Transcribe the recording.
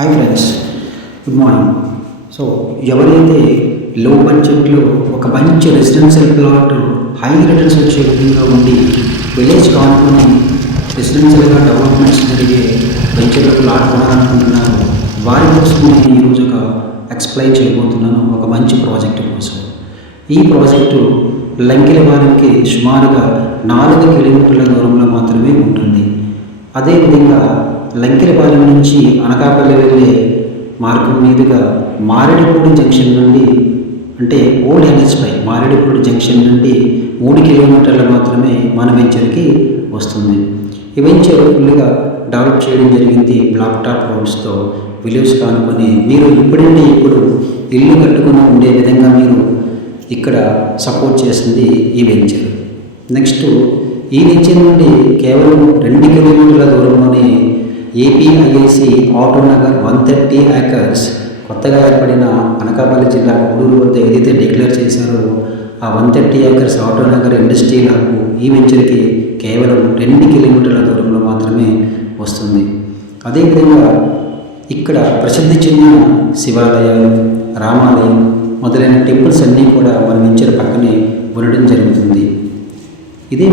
Hi friends, good morning. So ఎవరైతే లో బడ్జెట్లో ఒక మంచి రెసిడెన్షియల్ ప్లాట్ హై రిటర్న్స్ వచ్చే విధంగా ఉండి విలేజ్ కానుకొని రెసిడెన్షియల్గా డెవలప్మెంట్స్ జరిగే వెంచర్ ప్లాట్ కొనాలనుకుంటున్నారు, వారి కోసం నేను ఈరోజు ఒక ఎక్స్ప్లెయిన్ చేయబోతున్నాను ఒక మంచి ప్రాజెక్టు కోసం. ఈ ప్రాజెక్టు లంకెలవారంకి సుమారుగా 4 కిలోమీటర్ల దూరంలో మాత్రమే ఉంటుంది. అదేవిధంగా లంకెలపాలెం నుంచి అనకాపల్లి వెళ్ళే మార్గం మీదుగా మారేడుపూడి జంక్షన్ నుండి, అంటే ఓల్డ్ ఎన్హెచ్పై మారేడుపూడి జంక్షన్ నుండి 3 కిలోమీటర్లు మాత్రమే మన వెంచర్కి వస్తుంది. ఈ వెంచర్ ఫుల్గా డెవలప్ చేయడం జరిగింది. బ్లాక్ టాప్ రోడ్స్తో విలేజ్ కానుకొని మీరు ఇప్పుడంటే ఇప్పుడు ఇల్లు కట్టుకుని ఉండే విధంగా మీరు ఇక్కడ సపోర్ట్ చేస్తుంది ఈ వెంచర్. నెక్స్ట్ ఈ వెంచర్ నుండి కేవలం 2 కిలోమీటర్ల దూరంలోనే ఏపీఐఐసి ఆటోనగర్ 130 ఏకర్స్ కొత్తగా ఏర్పడిన అనకాపల్లి జిల్లా కోడూరు వద్ద ఏదైతే డిక్లేర్ చేశారో ఆ 130 ఏకర్స్ ఆటోనగర్ ఇండస్ట్రియల్ హబ్ ఈ వెంచర్కి కేవలం 2 కిలోమీటర్ల దూరంలో మాత్రమే వస్తుంది. అదేవిధంగా ఇక్కడ ప్రసిద్ధి చెందిన శివాలయాలు, రామాలయం మొదలైన టెంపుల్స్ అన్నీ కూడా మన వెంచర్ పక్కనే ఉండడం జరుగుతుంది. ఇదే